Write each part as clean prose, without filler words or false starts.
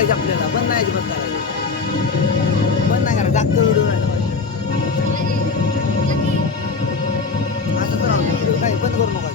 करायची आपल्याला, बंद नाही अजिबात करायचं, बंद नाही करायचं, जास्त व्हिडिओ नाही असंच राहू दे, व्हिडिओ काय बंद करू नका.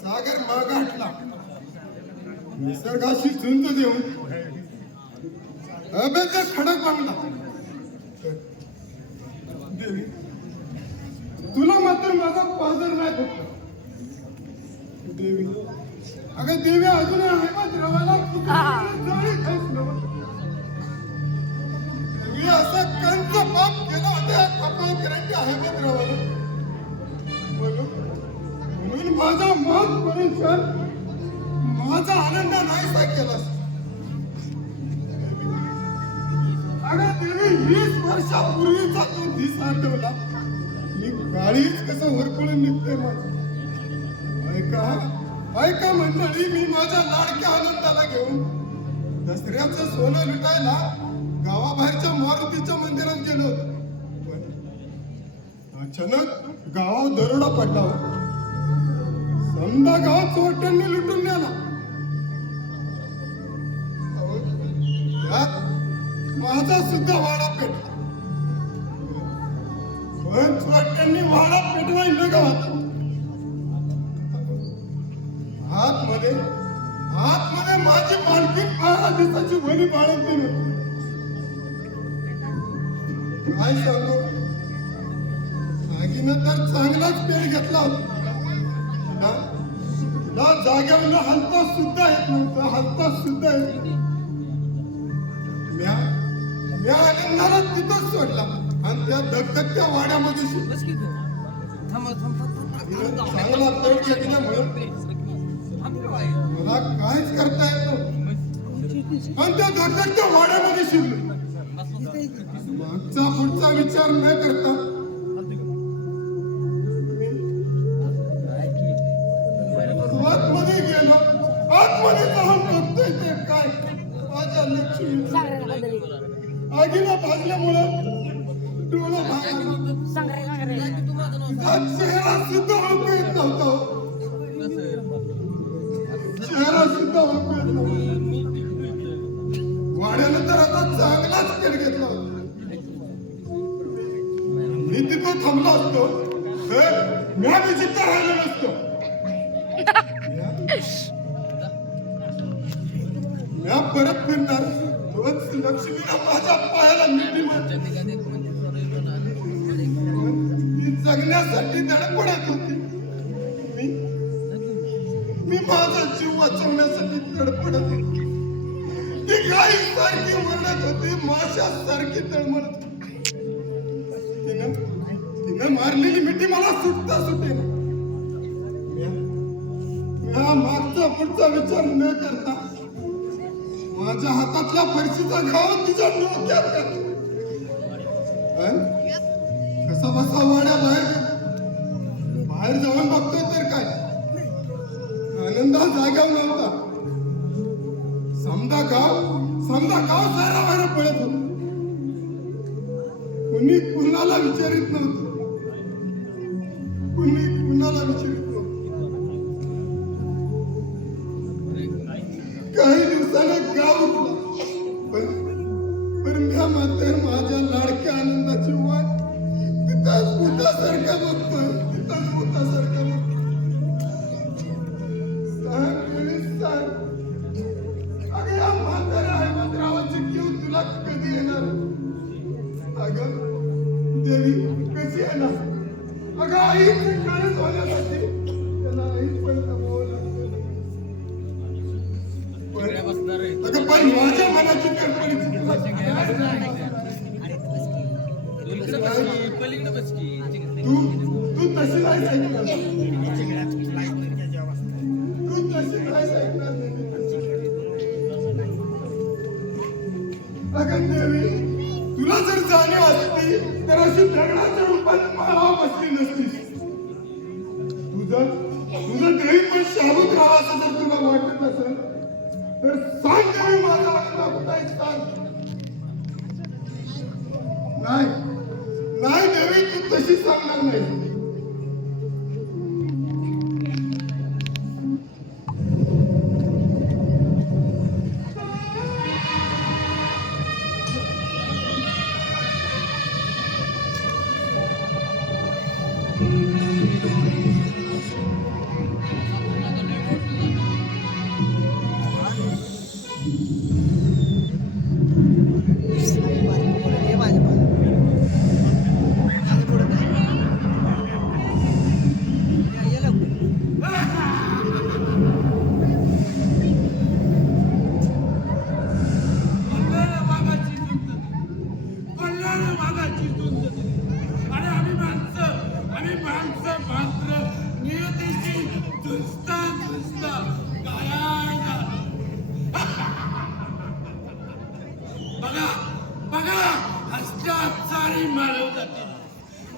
सागर मागाटला निसर्गाशी झुंज देऊन अभेद्य खडक बांधला. देवी तुला मात्र माझा पाजर नाही फक्त. देवी अगं देवी अजूनही हेमंतरावाला मी असा कंच पाप केला होता कपाळ करंटी हेमंतरावाला म्हणून माझा मान करून माझा आनंद नाहीसा केलास. अगं देवी 20 वर्षापूर्वीचा तो दिस आठवला मी गाडीच कसं वरपळून निघते माझं. ऐका मंडळी, मी माझ्या लाडक्या आनंदाला घेऊन दसऱ्याचं सोनं लुटायला गावाबाहेरच्या मारुतीच्या मंदिरात गेलो होतो. अचानक गावात दरोडा पडला. समजा गाव चोरट्यांनी लुटून नेला. त्यात माझा सुद्धा वाडा पेटला. पण चोरट्यांनी वाडा पेटवाय न गावात आतमध्ये माझी मालकी 12 दिवसाची भली बाळगली होती. काय सांगू, आगीनं तर चांगलाच पेट घेतला होता. जाग्यावर हलता सुद्धा येत नव्हतं, हलता सुद्धा येत. म्या आनंदाला तिथंच सोडला आणि त्या धगधगत्या वाड्यामध्ये चांगला पेट घेतल्यामुळे मला काहीच करता येत नव्हतं आणि त्या धगधगत्या वाड्यामध्ये शिरलो. मागचा पुढचा विचार न करता आतमध्ये गेलो. आतमध्ये जाऊन बघतोय ते काय माझ्या लक्ष्मी आगीला भाजल्यामुळे डोळा चेहरा सुद्धा ओळखू येत नव्हता. चेहरा सुद्धा ओळखू येत नव्हता. वाड्यानं तर आता चांगलाच पेट घेतला होता. मी तिथं थांबलो असतो तर म्या विचित्र राहिलो नसतो. म्या परत फिरणार तोच लक्ष्मीला माझ्या पायाला मिठी मारली. जगण्यासाठी धडपडत होती. मी माझा जीव वाचवण्यासाठी धडपडत होती. ती गाई सारखी मरत होती, माशा सारखी तळमळत होती. तिनं मारलेली मिठी मला सुटता सुटेना. मागचा पुढचा विचार न करता माझ्या हातातल्या फरशीचा घाव तिच्या डोक्यात घातला. कसा बसा वाड्या बाहेर जाऊन बघतोय तर काय आनंदा जाग्यावर नव्हता. समजा गाव सारा बाहेर पळत होत. कुणी कुणाला विचारित नव्हतं. कुणी कुणाला विचारित नव्हतं. काही दिवसानं गाव उठला. पण मी मात्र माझ्या लाडक्या आनंदाची वाट तिथंच भूतासारखा बघतोय. तिथंच भूतासारखा बघतोय. सांग अगं या म्हाताऱ्या हेमंतरावाची जीव तुला कधी येणार? अगं देवी कशी येणार? अगं आईचं काळच होण्यासाठी त्याला आई पण कमावं लागतं. अगं पण माझ्या मनाची कल्पनेची तू तशी नाही ऐकणार. तू तशी नाही ऐकणार. अगं देवी तुला जर जाणीव असती तर अशी दगडाच्या रूपात माळावर बसली नसतीस. तुझं देवी पण शाबूत राहा असं जर तुला वाटत असेल तर सांग देवी माझा आनंद कुठं आहे सांग. नाही देवी तू तशी सांगणार नाही.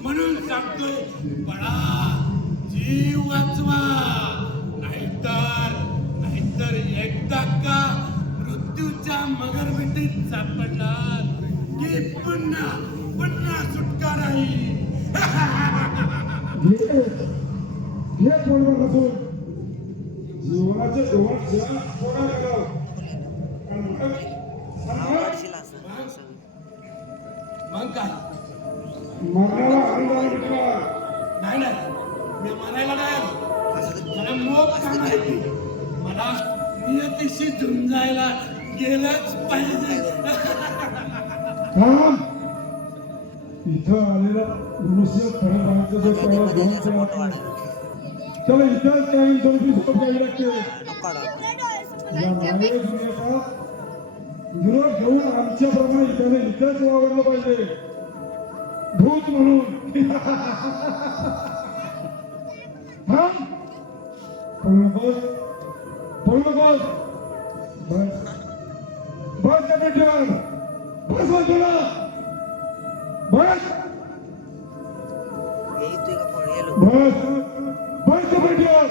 म्हणून सांगतोय बळा जीव वाचवा नाहीतर एकदा का मृत्यूच्या मगरमिठीत सापडलात की पुन्हा सुटका नाही. जीवनाचे मग काय मरणाला आनंद नाही मी म्हणायला नाही मला मोग का माहिती. मला नियतीशी झुंजायला गेलंच पाहिजे. इथं आलेला मनुष्य परंपरांचं जो त्याला घेऊन चला इथंच काही स्वरूपी झोप घ्यावी लागते. या मानवी दुनियेचा निरोप घेऊन आमच्याप्रमाणे त्याने इथंच वावरलं पाहिजे भूत म्हणून. पळू नकोस बस त्या पेटीवर बस बाजूला बस बस बस त्या पेटीवर.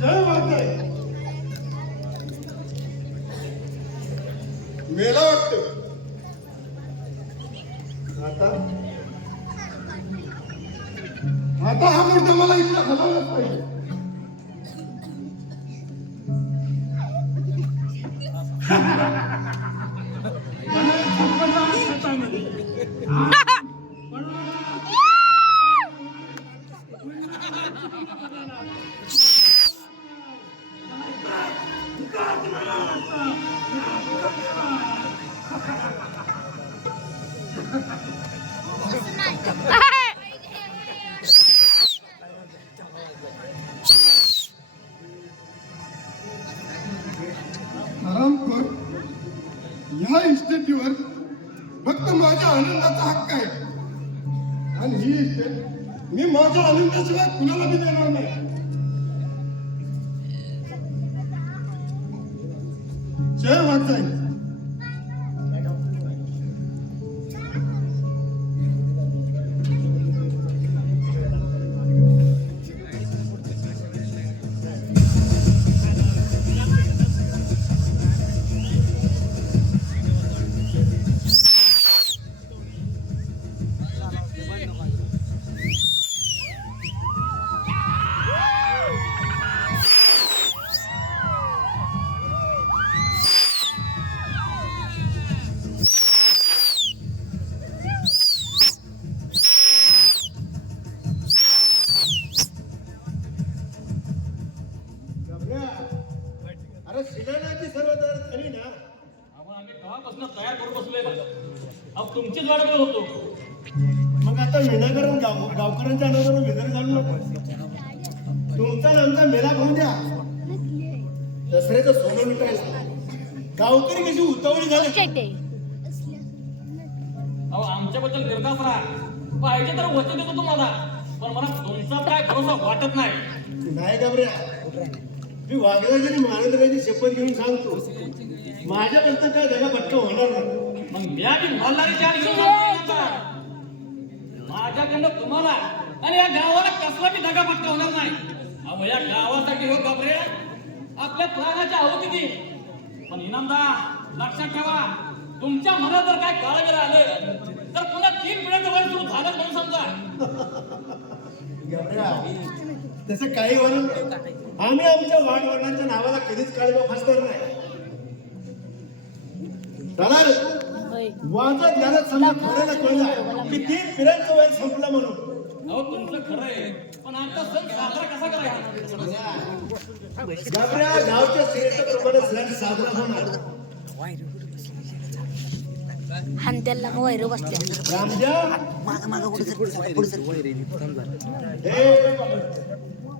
जय माताई. मेला वाटतं आता हा मुद्दा मला इथला घालायलाच पाहिजे. हरामखोर, ह्या इस्टेटीवर फक्त माझ्या आनंदाचा हक्क आहे आणि ही इस्टेट मी माझ्या आनंदाशिवाय कुणाला बी देणार नाही. जय वाटचाई. अरे शिलाण्याची सर्व तयार झाली ना? आम्ही तेव्हापासून तयार करून बसलोय बघा. अहो तुमचीच वाट बघत होतो. मग आता विनाकारण गावकऱ्यांच्या आनंदाला विधान घालू नको. तुमचा आणि आमचा मेला होऊन द्या. दसऱ्याचं सोनं लुटायला गावकरी कशी उतावळी झाली. अहो आमच्याबद्दल निर्धास्त राहा. पाहिजे तर वचन देतो तुम्हाला, पण मला तुमचा काय भरोसा वाटत नाही. नाही घाबऱ्या, मी वाघला जरी महाराजांची शपथ घेऊन सांगतो माझ्याकडचं काय धगा पटका होणार नाही. मग मी आधी मल्हारी चार घेऊन सांगतो आता. माझ्याकडनं तुम्हाला आणि या गावाला कसला बी धगा पटका होणार नाही. अहो या गावासाठी हो घाबरे आपल्या प्राणाच्या आहुती देईन. पण इनामदार लक्षात ठेवा, तुमच्या मनात जर काय काळं आलं तर पुन्हा 3 पिढ्यांचं वय सुरू झालं म्हणून समजा. तसं काही म्हणून आम्ही आमच्या वाडवडिलांच्या नावाला कधीच काळीमा फासणार नाही. वाजत गाण्यात समजा खऱ्याला कळला की 3 पिढ्यांचं वय संपलं म्हणून. अहो तुमचं खरं आहे, पण आता सण साजरा कसा करायचा? घाबऱ्या गावच्या श्रेष्ठप्रमाणे सण साजरा होणार. हांत्याला मग वैर बसल्या रामजा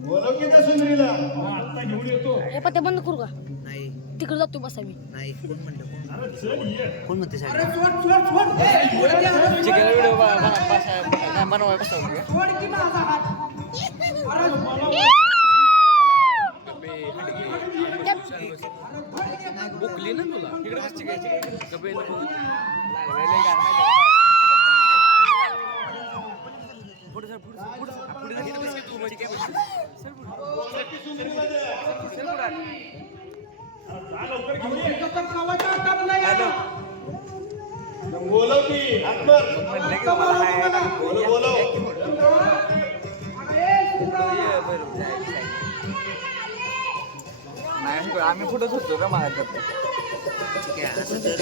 बोलव की त्या सुंदरीला. आता घेऊन येतो. हे पण ते बंद करू का? नाही तिकडे जातो बसा मी. नाही कोण म्हणलं कोण म्हणते साहेब? बुकली ना तुला इकडे बसची काय बोलव की बोलव. नाही आम्ही कुठं होतो का माझ्या ठीक आहे असं तर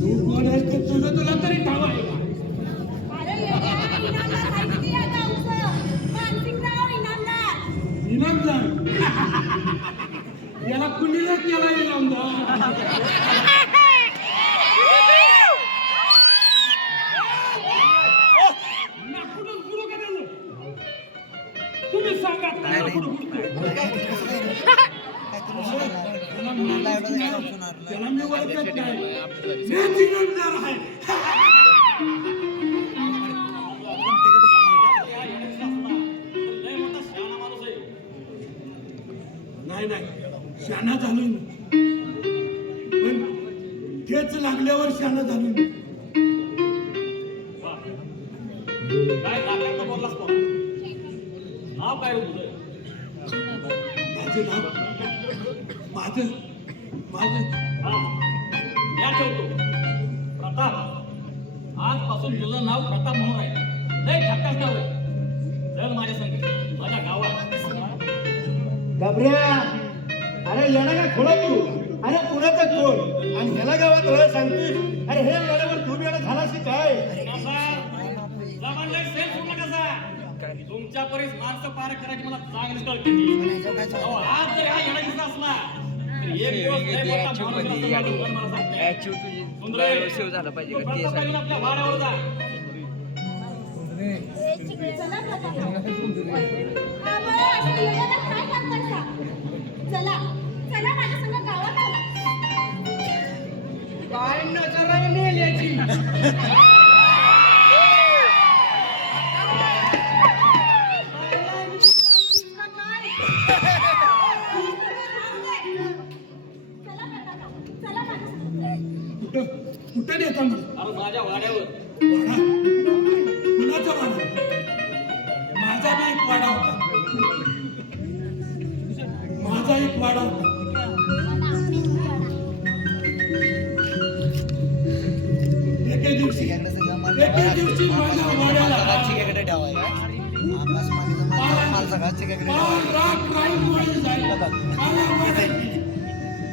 तू कोण आहेस ते तुझं तुला तरी ठाव आहे का? इनामदार याला कुणीला केला इनामदार नागपूर त्याला मी ओळखत नाही. मी दिगंबर आहे. लय मोठा शहाणा माणूस आहे. नाही नाही शाना झालो मी, पण तेच लागल्यावर शाना झालो मी. वा. काय नाटक बोललास पोरा? नाव काय हो तुझं? माझं नाव माझं माझं हा. या ठेवतो प्रताप. आजपासून तुझं नाव प्रताप म्हणून आहे. लय झक्कास नाव आहे. चल माझ्या संग माझ्या गावात. घाबऱ्या, अरे येणं का खोला तू? अरे पुण्याचा कोण आणि ह्याला गावात राहायला सांगतोय? अरे हे वेळेवर तू वेळा झालास की काय? तुमच्या परीस माणसं पार करायची मला चांगली कळते. अहो, आज जर हा येणा दिसला असला तर एक दिवस लय मोठा माणूस असं वाटून मला सांगते. सुंदरे, झालं पाहिजे तू प्रताप पाहिजे ना आपल्या वाड्यावर जा. चला चला माझ्या संग गावात चला. काय नजर आहे मेल्याची. चला माझ्या संग. कुठं नेता मला? अरे माझ्या वाड्यावर. वाडा कुणाचा वाडा? माझा बी एक वाडा होता. माझा एक वाडा होता. एके दिवशी माझ्या वाड्याला पार राख राईनमुळे झाली. मला वाडायची.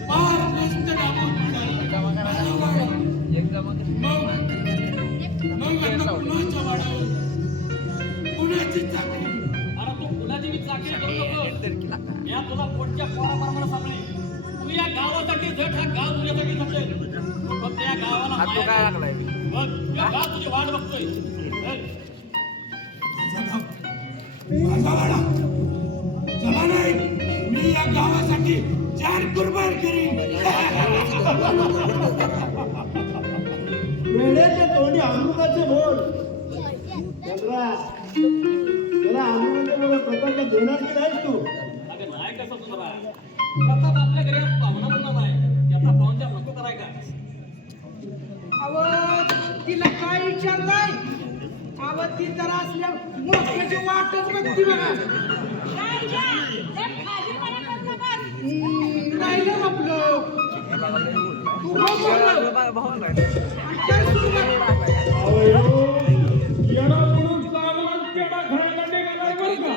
पार मस्त डाबून झाली. मला वाडा. मग आता कुणाच्या वाड्यावर? कुणाची चाकरी? अरे तू कुणाची मी चाकरी करू नको. या तुला पोटच्या पोराप्रमाणे सांगणे. तू या गावासाठी झट, हा गाव तुझ्यासाठी जपतोय. तू फक्त या गावाला माया कर. बघ, तुझं गाव तुझी वाट बघतोय. चल. माझा वाडा चला नाही. मी या गावासाठी 4 कुर्बान करीन. वेड्याच्या तोंडी अमृताचे बोल. चंद्रा, त्याला अमृताचे बोल प्रपंच देणार की नाही तू? अगं नाही कसं सुंदरा. प्रताप आपल्या घरी पाहुणा म्हणणार आहे. त्याचा पाहुणचार नको कराय का? तिला काय विचारताय? ती तर असल्या मोठ्याची वाटच बघती बघा. राहिलं आपलं. तू येडा म्हणून चांगला पेढा खायला निघालाय बरं का?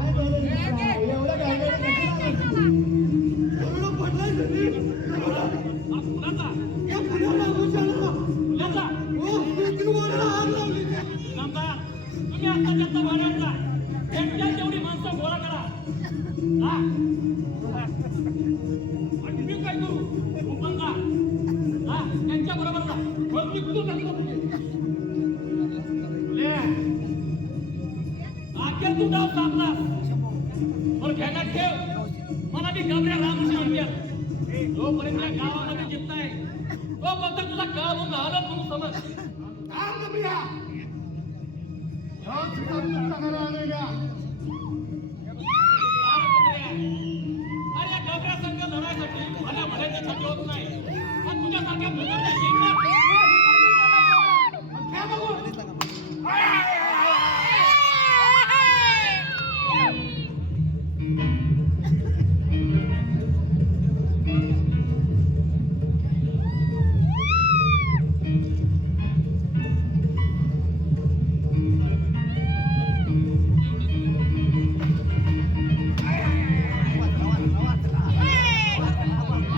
एवढं काय पडलाय घरी. कुणाचा? या पुण्याला उशाला. कुणाचा? हो, तीन वराला आग लावली. नामदार, तुम्ही आता जास्त भाड्याचा एकट्यात जेवढी माणसं गोळा करा. हा? आणि मी काय करू? तू पण जा. हा? त्यांच्या बरोबर जा. मग मी तू सांगतो तुझे. ले. अखेर तू डाव साधलास. पण ध्यानात ठेव, मला मी गाबड्या रामकृष्ण म्हणतात. जोपर्यंत या गावामध्ये जिंकताय तोपर्यंत तुझा काळ म्हणून हालत म्हणून समज. आग लावली. ह्यो सुद्धा तुमच्या घरी आलेल्या. अरे या गाबड्या संघ लढायसाठी मला भल्याची छाती होत नाही. पण तुझ्यासारख्या प्रकारच्या जिंकण्यात घ्या बघू.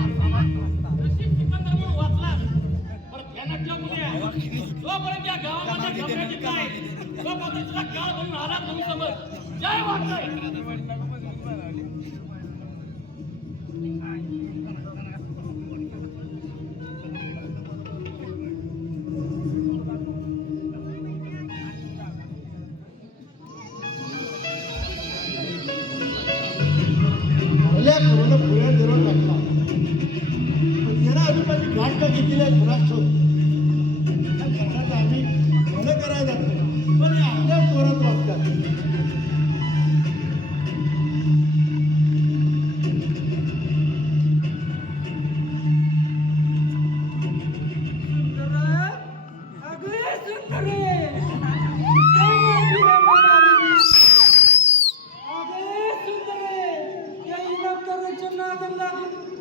नशीब सिकंदर म्हणून वाचलास. पण ध्यानात ठेव मुल्या, जोपर्यंत या गावामध्ये गाबड्या जिंकताय तोपर्यंत तुझा काळ म्हणून हालत म्हणून समज. जय वाटतंय. भरल्या करून पुण्यात धरून टाकला. पण त्याला आम्ही माझी गाठ का घेतली नाही कुणास ठेवून. आम्ही भलं करायला जात नाही. पण हे आपल्या जोरात वागतात.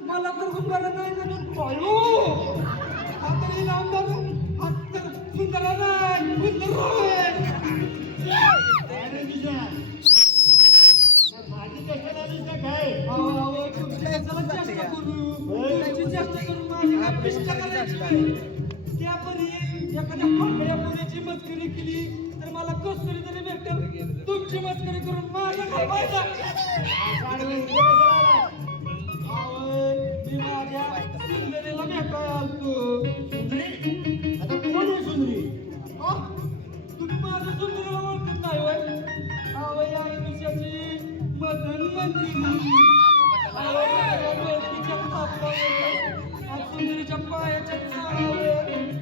मला तर सुंदर नाही ना पाळू आता हे नामदार सुंदर नाही सुंदर अरे विजय, माझी कशाला आलीस का काय? चेष्टा करून माझी अपेक्षा करायची त्यापरी एखाद्या फाकड्या पोरीची मस्करी केली तर मला कसतरी तरी भेटेल. तुमची मस्करी करून माझा काय फायदा? मी माझ्या सुंदरीला भेटायला आलतो. आता कोण आहे सुंदरी? तुम्ही माझ्या सुंदरीला ओळखत नाही होय? आवय या आयुष्याची मदन मंदिरी ओळखीच्या थापल्यावर आज सुंदरीच्या पायाच्या चाळावर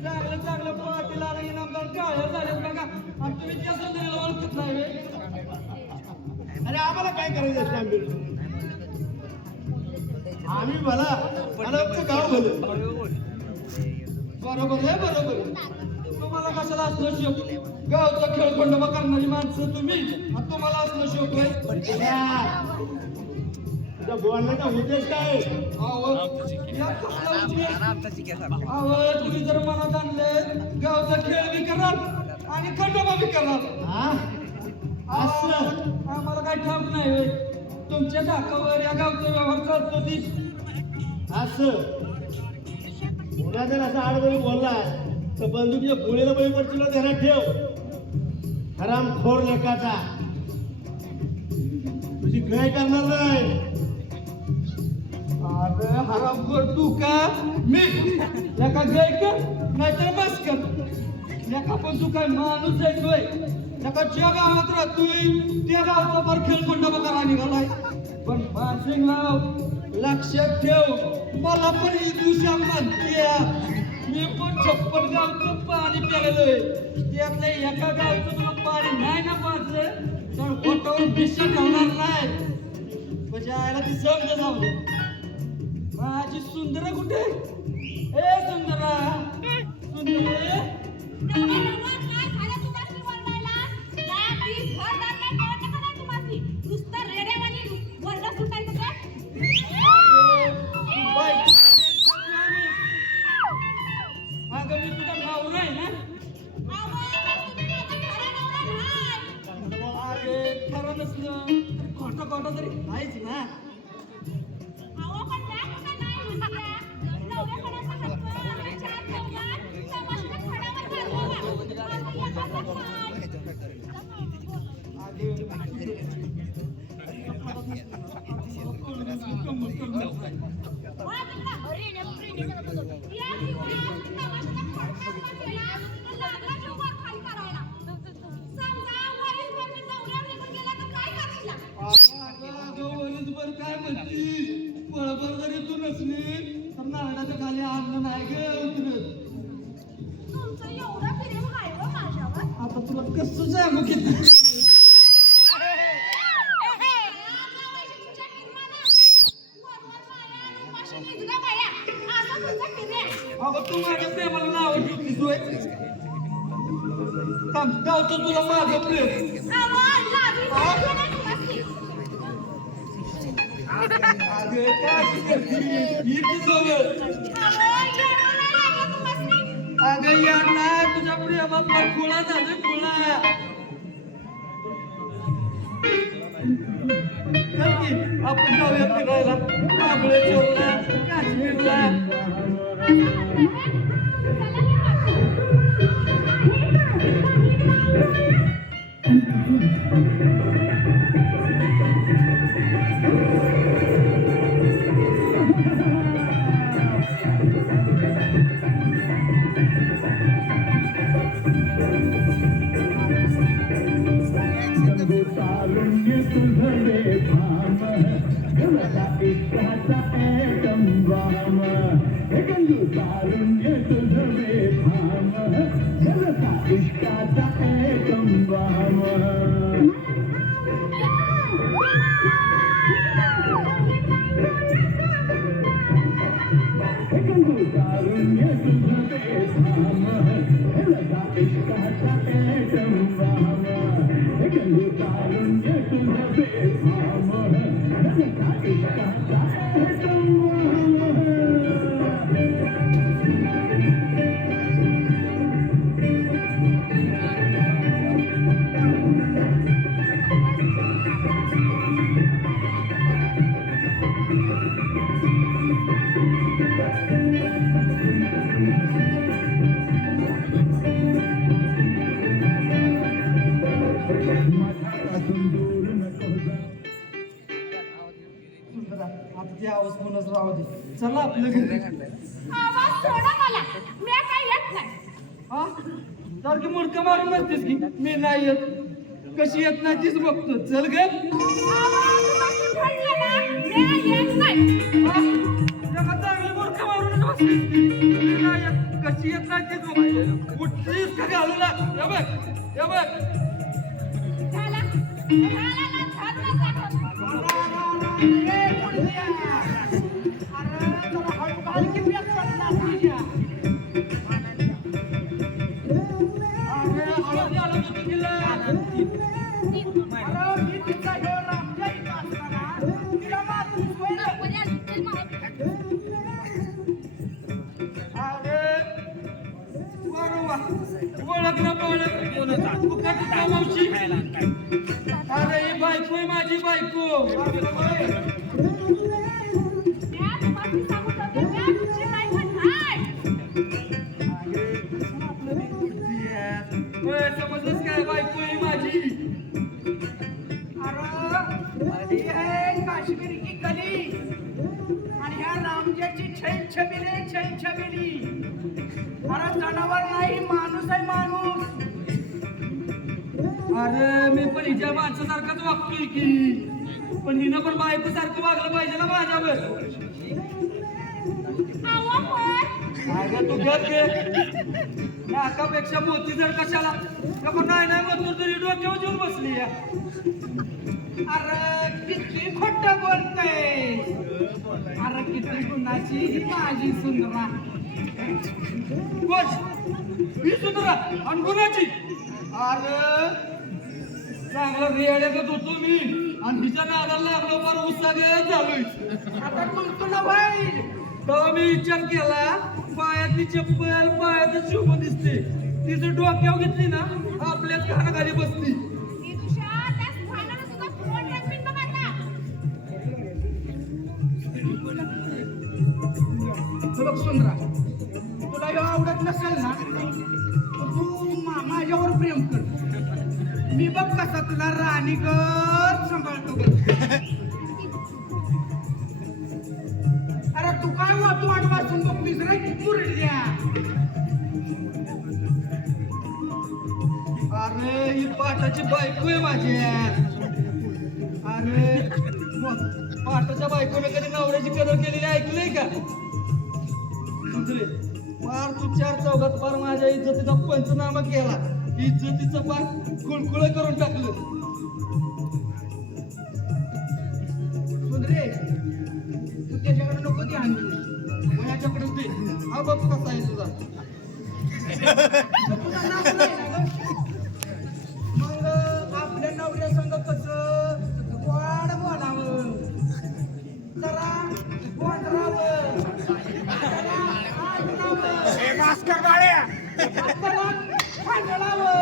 चांगलं चांगलं पाटील आलं इनामदार काळं झालं बघा. आणि तुम्ही त्या सुंदरीला ओळखत नाही होय? अरे आम्हाला काय करायचं असतं आम्ही? आम्ही भला आणि आमचं गाव भलं. बरोबर आहे बरोबर आहे. तुम्हाला कशाला असलं शोक? गावचा खेळखंडोबा करणारी माणसं तुम्ही आणि तुम्हाला असलं शोक होय? तुझ्या बोलण्याचा उद्देश काय? अहो, या कसला उद्देश? अहो, तुम्ही जर मनात आणले गावचा खेळ बी कराल आणि खंडोबा बी कराल. हा? असं आम्हाला काही ठाऊक नाही होय. तुमच्या धाकावर या गावचा व्यवहार चालतो ती. असं पुन्हा जर असं आडबळी बोलला तर बंदुकीच्या गोळीला बळी पडतील ध्यानात ठेव. हरामखोर लेकाचा तुझी काय करणार नाही. अरे हरामखोर तू का मी एका गायकर नाहीतर मस्कर एका पण तू काय माणूस आहे होय? एका ज्या गावात राहतोय त्या गावचा पर खेळखंडोबा करा निघालाय. पण बासिंगराव लक्षात ठेव मला पण ही दिवसा म्हणते मी पण 56 गावचं पाणी प्यालेलोय. त्यातलं एका गावचं तुला पाणी नाही ना पाजलं तर पोटावर भिक्षा ठेवणार नाही. म्हणजे आयला ती समज जाऊ दे. माझी सुंदरा कुठे? ए सुंदरा काय झालं तुम्हाला वरडायला? रात्री घर दारला कळत का नाही तुम्हाला? नुसतं रेड्यावानी वरडा सुटायचं काय? अगं मी तुझा नवरा आहे ना. अहो, पण तुम्ही माझा खरा नवरा नाही. अरे खरं नसलं खोटं खोटं तरी आहेच ना. अहो, पण त्या कुठं नाही म्हणत्या. नवऱ्यापणाचा हक्क, चार चौघात, समाजाच्या खडावर चालवावा. आता एकाचा काय? वा तिकडं. या दिवस समाजाच्या खडावर गेला, तर लागला जीव वर खाली करायला. समजा वरीसभर मी नवऱ्यावर निघून गेला तर काय करशील? अगं वरीसभर काय म्हणतीस? पळभर जरी तू नसली तर नारळाच्या खाली आणलं नाही ग उतरत. तुमचं एवढं प्रेम आहे हो माझ्यावर. आता तुला कसं सांगू किती अगं तू माझ्या प्रेमाला नाव ठेवतीस होय. थांब गावतो तुला माझं प्रेम. अगं काय करतीस? ही ती सवय. अगं या ना तुझ्या प्रेमात पण खुळा झालं खुळा. चल की आपण जाऊया फिरायला महाबळेश्वरला, काश्मीरला. चला आपल्या घरी. आवाज सोडा मला. मी काय येत नाही. हा सारखी मुडकं मारून म्हणतेस की मी नाही येत. कशी येत नाही तीच बघतो. चल ग. चांगली मुडकं मारून बसलीस की मी नाही येत. कशी येत नाही तीच बघतो. उठलीस का घालूला. या बघ या बघ. अरे ही बायको आहे माझी बायको. समजलंच काय बायको आहे माझी. अरे आहे काश्मीर की कली आणि ह्या रामजाची छैन छबिली. अरे जनावर नाही माणूस आहे माणूस. अरे मी पण हिच्या माणसासारखाच वागतोय की. पण हिनं पण बायको सारखं वागलं पाहिजे ना माझ्यावर. अगं तू घर घे. नाकापेक्षा मोती जर कशाला नाही नाही म्हणतो तरी डोक्यावर येऊन बसली. अरे किती खोट बोलतय. अरे किती गुणाची ही माझी सुंदरा. कोण आणि गुन्ह्याची अरे चांगला रेड्यात होतो मी आणि तिच्या नादाला लागलो फार उत्साह झालोय आता तुमचं नाव आहे तेव्हा मी विचार केला पायातली चप्पल पायातच शोभून दिसते तिचं डोक्यावर घेतली ना आपल्याच कानाखाली बसली विदुषा, त्या स्थानाला सुद्धा कोण रचवीन बघ आता. बघ सुंदरा, तुला हे आवडत नसेल ना तर तू माझ्यावर प्रेम कर. मी बघ कसा तुला राणीगत सांभाळतो बघ. अरे तू काय वाट वाचून बघतीस रे मुरड्या. अरे ही पाटाची बायको आहे माझी अरे मग पाटाच्या बायकोने कधी नवऱ्याची कदर केलेली ऐकलंय का दुसरे फार तू चार चौघात फार माझ्या इज्जतीचा पंचनामा केला इज्जतीचं फार खुळखुळ करून टाकलं सुंदरे, तू त्याच्याकडे नको ध्यान देऊ. माझ्याकडे दे हा बघ कसा आहे तुझा तुझं नाव नाही ना गं? मग आपल्या नवऱ्या संग कसं वाढ बोलावं, जरा गोंधळावं, जरा आजनावं, जरा खांदळावं.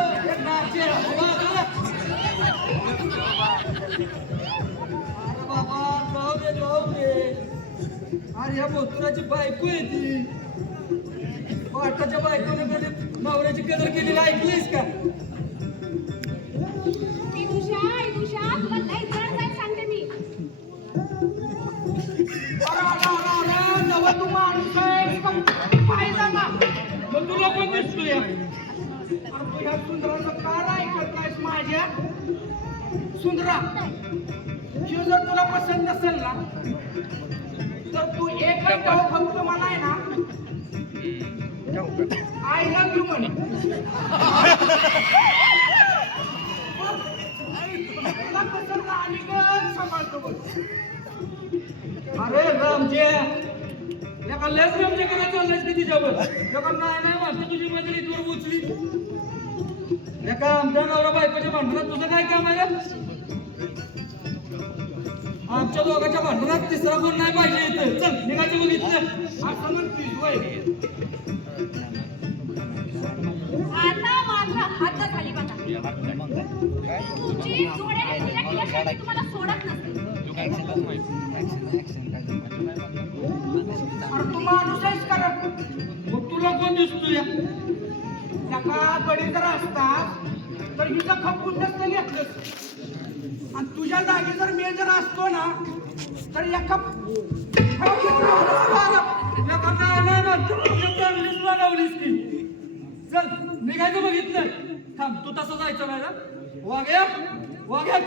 अरे बाबा जाऊ दे अरे ह्या मोतुराची बायको आहे ती पाटाच्या बायकोने कधी नवऱ्याची कदर केलेली ऐकलीस का विदुषा, तुला लय जड जाईल सांगते मी. अरे, नवा तू माणूस आहेस का? पाहिजे ना. मग तुला पण दिसतोय अरे तू ह्या सुंदराचं का नाही करतायस माझ्या? सुंदरा, हे जर तुला पसंत नसेल ना तर तू एकच डाव फक्त मला आहे ना आय लव्ह यू म्हण. तुला कसं राणीगत सांभाळतो बघ. अरे रामजे एका लेस रामजे करायला चाललायस की तिच्यावर एका नाही वाटतं तुझी मैत्री इथवर उचली एका आमच्या नवरा बायकोच्या भांडणात तुझं काय काम आहे आमच्या दोघांच्या भांडणात तिसरा कोण नाही पाहिजे इथं चल निघायचं बघितलं असं म्हणतोय होय. आता मात्र हद्द झाली बघा. तुमची जोड्याने तिला केल्याशिवाय मी तुम्हाला सोडत नसते. अरे तू माणूस आहेस का रे? मग तुला कोण दिसतोय एका गडी जर असतात तर हिचं खपून नसतं घेतलंच. आणि तुझ्या जागी जर मी जर असतो ना तर एका बनवलीस की चल निघायचं बघितलं थांब तू तसं जायचं नाही ना वाग्या वाग्या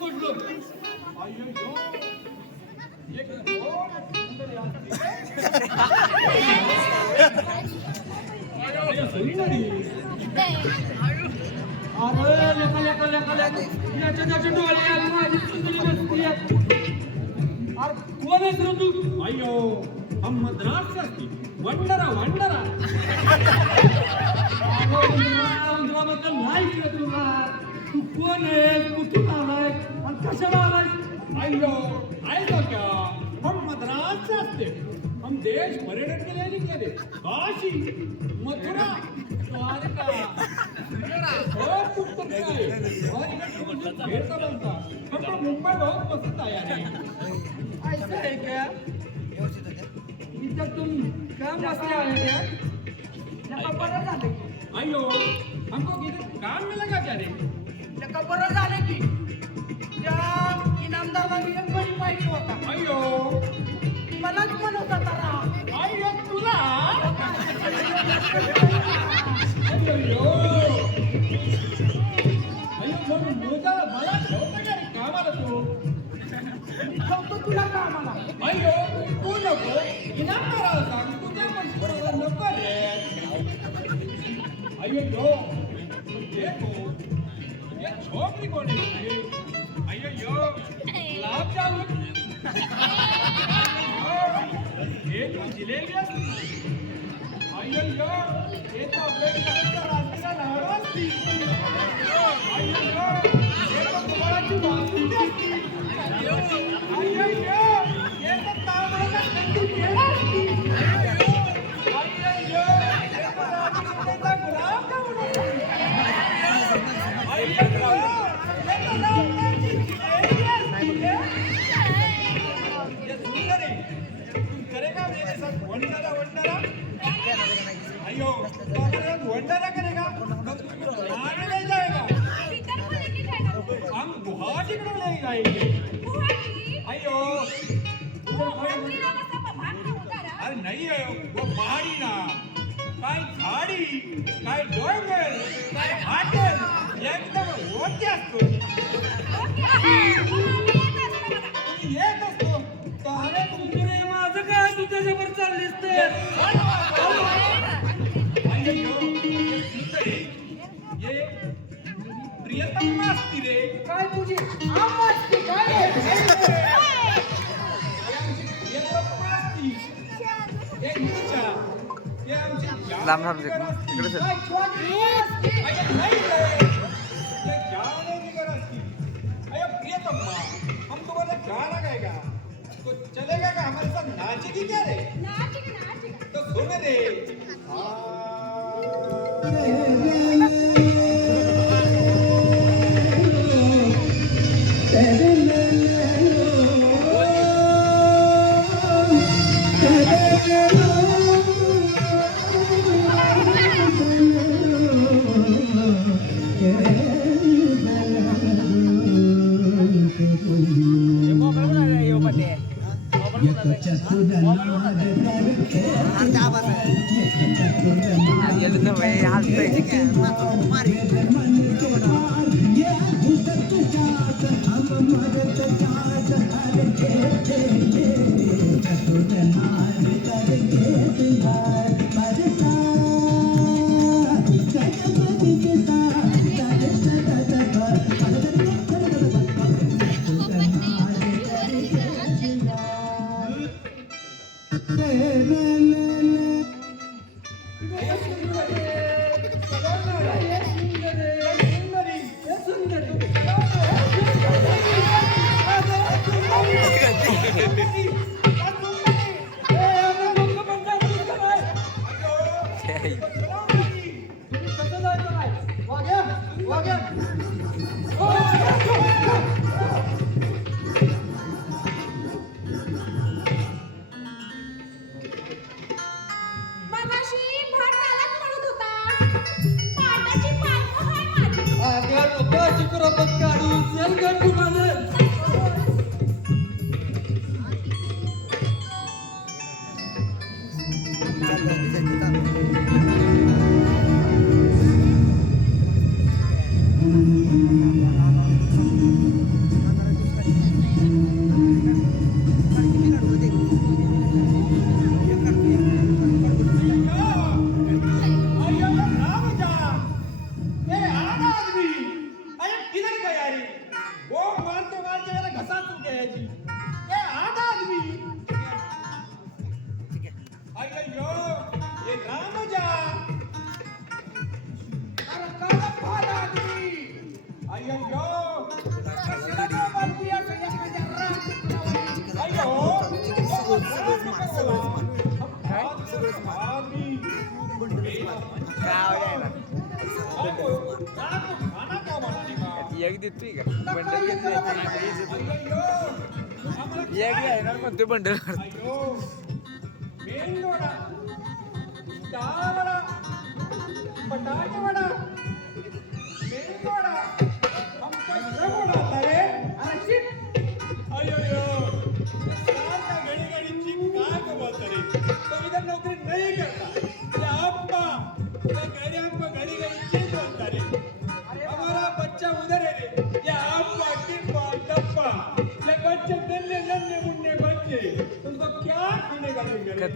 पडलो अरे लेका त्याचे डोळे आले माझी सुंदरी बसती अरे कोण आहेस रे तू अय्यो हम मद्रास वंडरा बद्दल नाही का तुला तू कोण आहेस कुठून आलाय आणि कशाला आलाय अय्यो ऐका क्या हम मद्रास से आते हम देश पर्यटन के लिए नहीं गए काशी मथुरा द्वारका बहुत कुछ करते हैं और इधर घेरता बनता हमको मुंबई बहुत पसंद आया है ऐसा है क्या इधर तुम काम वास्ते आए क्या एका बरं झालं की अय्यो हमको किधर काम मिलेगा क्या रे एका बरं झालं की त्या इनामदारला मी एक गडी पाहिजे होता. अय्यो मलाच म्हणत होता राव. अय्यो तुला अय्यो अय्यो मोजाला मला ठेवतो का रे कामाला तू ठेवतो तुला कामाला. अय्यो तू नको इनामदाराला सांग तुझ्या पैशाला नको रे अय्यो देखो ये छोकरी कोण आहे अय्यो लाभ जाऊन हे तू जिलेबी असती अय्यो हे तर आपल्या रात्रीला लाडू असती अय्यो हे तर तुम्हालाची बासुंदी असती अय्यो हे तर तांदळाचा कंदी पेढा असती अय्यो हे तर राजकारणाचा गुलाब जामुन असती अय्यो हे तर रावणाची जिलेबी असती ये सुंदर है तुम करेगा मेरे साथ वंडरा अयो तो अगर वंडरा करेगा तो तुमको आगे ले जाएगा इधर को लेके जाएगा हम गुवाहाटी को ले जाएंगे गुवाहाटी अयो गुवाहाटी का सब भाग में होता रहा. अरे नहीं है वो पहाड़ी ना काय झाडी काय डोंगर काय हाटेल एकदम वरती असतो तुम्ही येत असतो तर तुमचे माझं काय तू त्याच्यावर चाललीस ते ये प्रियतम असती रे काय तुझी आवाज ती काय लांब लांब इकडे चल काय छोटी असती. हम तुम्हारा गाना गाएगा तो चलेगा क्या हमारे साथ नाचेगी क्या रे नाचेगा तो सुन रे मगाशी भात तालात पडत होता. पाटाची पालखं हाय माझी. आग्या लोकांची कुरापत काढू चल कर तू माझे एक देतोय का बंडल एक येणार म्हणते बंडल बटाटे वडा मेथी वडा हम कैसे बनाता रे अरे चिप अयो साल का घड़ी घड़ी चिप कहाँ को बोलते रे तो इधर नौकरी नहीं करता ये अप्पा तो कह रहे हमको घड़ी घड़ी चिप बोलता रे हमारा बच्चा उधर है रे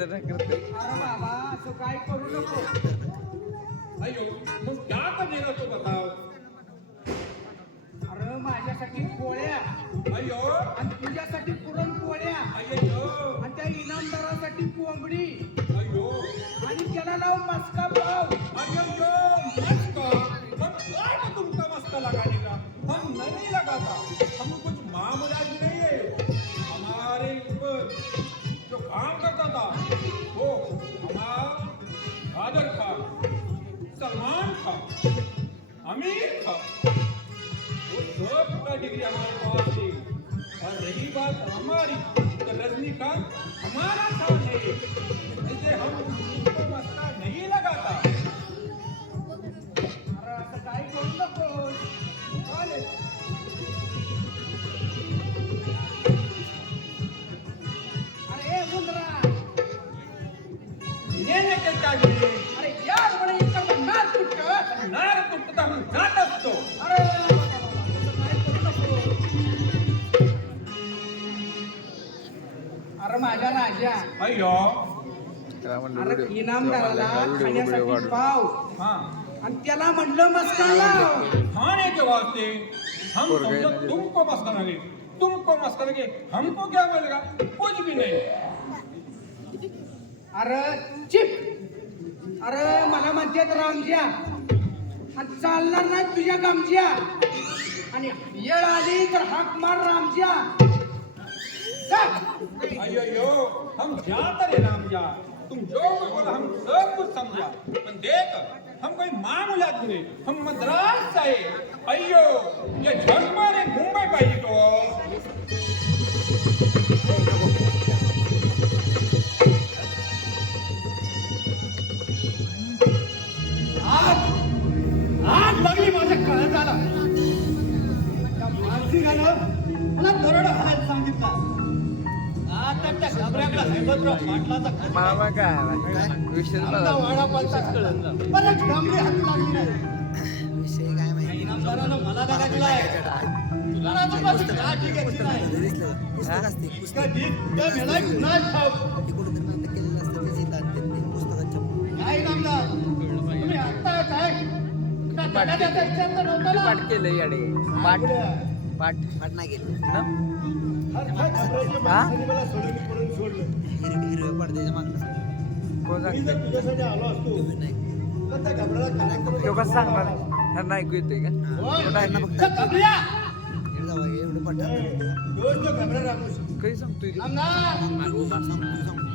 तर करते अरे बाबा असं काय करू नको अयो मग क्या करेगा तो बताओ अरे माझ्यासाठी पोळ्या अयो आणि तुझ्यासाठी पुरणपोळ्या अयो आणि त्या इनामदारासाठी कोंबडी अयो आणि त्याला लाव मस्का पाव अयो मस्का हम क्या तो तुमका मस्का लगाने का हम नहीं लगाता हम कुछ मामूली आदमी नहीं है हमारे ऊपर जो काम करता था वो हमारा कादर था सलमान था अमीर था वो सब का डिग्री हमारे पास थी और रही बात हमारी तो रजनीकांत हमारा था नहीं इसलिए हम उसको मस्का नहीं लगाता अरे असं काय करू नको चालेल. अरे ए मुंद्रा ये नहीं कहता जी अरे यार बडे इकडं नार कुठं नार तुटता हम जात असतो अरे असं काय करू नको अरे माझ्या राजा अयो अरे इनामदाराला खाण्यासाठी पाव हाँ आणि त्याला म्हणलं मस्का लाव खाने के वास्ते हम और गए समझो ना जी। तुमको मस्का लगे तुमको मस्का लगे हमको क्या मिलेगा कुछ भी नहीं अरे चिप अरे मला म्हणतात रामज्या आणि चालणार नाही तुझ्या गामज्या आणि येळ आली तर हाक मार रामज्या जा. अयो हम जाते रहे राम जा तुम जो कुछ बोला हम सब कुछ समझा पर देख हम कोई मामूली आदमी नहीं हम मद्रास से आए अयो ये झक मारे मुंबई का ही तो आग लागली माझ्या कळजाला त्या मानसिंगानं मला दरोडा घालायला सांगितला आता त्या घाबऱ्याकडे हेमंतराव पाटलाचा मामा काय विषय आमचा वाडा पालता परत घाबरी हाती लागली नाही इनामदारानं मला दगा दिलाय तुला ना तो बस गाठी घेतली नाही कधी त्या मेलाय कुणाच ठाऊक काय इनामदार तुम्ही आता काय का दगा द्यायचा विचार तर नव्हता ना? पाठ केलं याडे पाठ पाठ पाठ नाही केलं ना हर घाबऱ्याच्या माणसाने मला सोडून पडून सोडलं कोण मी जर तुझ्यासाठी आलो असतो तर त्या घाबऱ्याला कनेक्ट करून तो कसं सांगणार ह्यांना ऐकू येतोय का त्या घाबऱ्या! तोच तो घाबऱ्या रामोशी. काही सांगतोय तू? आमदार!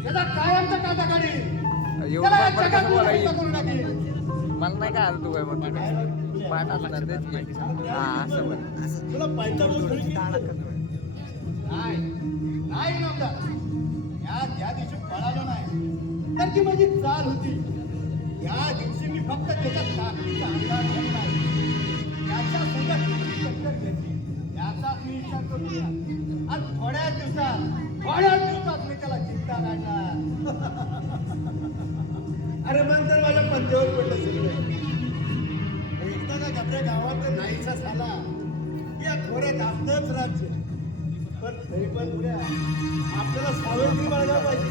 त्याचा कायमचा काटा काढी. एवढं त्याला पण जगात कसं बोलायचं? करून टाकी. मला नाही काय आलं तू काय म्हणतो पाठ असणार तेच की हा असं बरं तुला पायथा बोलतोय की? नाही नाही नव्हता त्या दिवशी पळालो नाही तर ती माझी चाल होती या दिवशी मी फक्त त्याच्या ताकदीचा अंदाज घेतला त्याच्या सोबत किती टक्कर घेतली याचाच मी विचार करूया आणि थोड्याच दिवसात मी त्याला चिंता काढणार अरे मन तर माझ्या पंजावर पडलं सगळं एकदा का घाबऱ्या गावात नाहीसा झाला या खोऱ्यात आपलंच राज्य पण तरी पण पुऱ्या आपल्याला सावधगिरी बाळगायला पाहिजे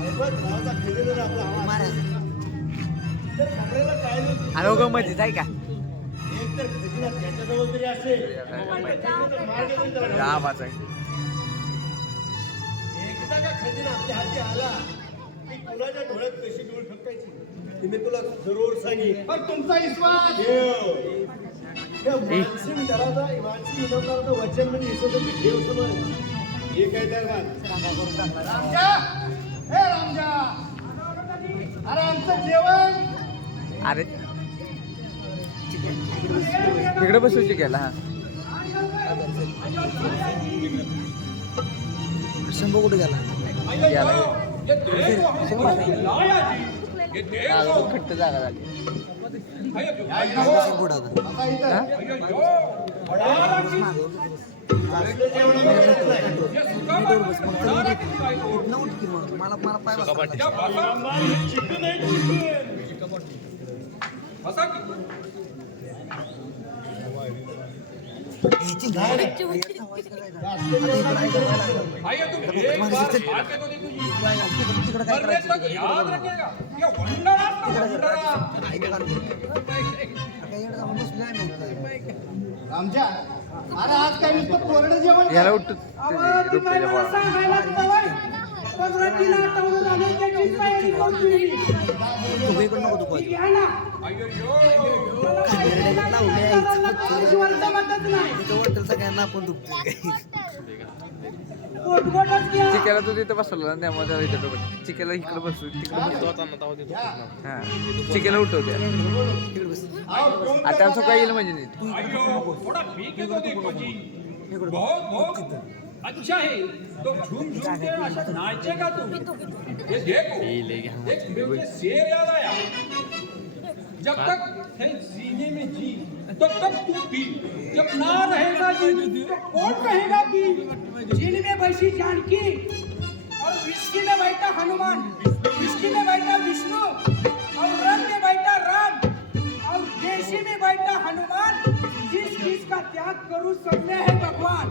ऐबत रावचा खेळलेला आपला आवाज तर घाबऱ्याला काय नाही अरे गं मजेत आहे का एक तर खजिना त्याच्याजवळ तरी असेल मार्ग तरी त्याला हा आवाज आहे एकदा का खजिना आपल्या हाती आला की कुणाच्या डोळ्यात कशी डोळ ठोकायची ते मी तुला जरूर सांगेन पण तुमचा विश्वास मानसिंग दराचा मानसिंग इनामदाराचं वचन म्हणजे हिशोबाची ठेव समज हे काय त्या रामजा हे रामजा अरे आमचं जेवण अरे तिकडे बसूची केला हा शंभू कुठे गेला गेला ये देखो लाया जी ये देखो खट्ट जागा झाली अयो आता इथं अयो बड़ा रखी असलं जेवण आम्ही करत नाही. ये सुका बड़ा रखी बायको या बाबा चिकन आहे चिकन बसा की आइए तुम एक बार बात तो देखो जी मरने तक याद रखिएगा ये वंडरा आमच्या अरे आज काय नुसतं कोरडं जेवण याला उठ ती काय मला सांगायला लागतं बाई? पगडतीला आठवून आलं त्याचीच तयारी करतोय मी. ती घ्या ना. मला पाहिजे ना, करायला त्याशिवाय जमतच नाही. सगळ्यांना आपण पोटगोटच घ्या. चिकेला तू तिथं बसवलं ना त्यामुळे त्याला इथं डोकं चिकेला इकडे बसू तिकडे हा चिकेला उठवते आता असं काय येईल म्हणजे नाही आइयो थोड़ा पी के तो देखो जी बहुत बहुत अच्छा है तो झूम झूम के ऐसा नाचेगा तू ये देखो एक मुझे शेर याद आया जब तक है सीने में जी तब तक तू पी जब ना रहेगा जी तो कौन कहेगा पी झील में बैठी जानकी और विस्की में बैठा हनुमान, विस्की में बैठा विष्णु और रंग में बैठा राम और देशी में बैठा हनुमान. जिस चीज का त्याग करूं सब में है भगवान.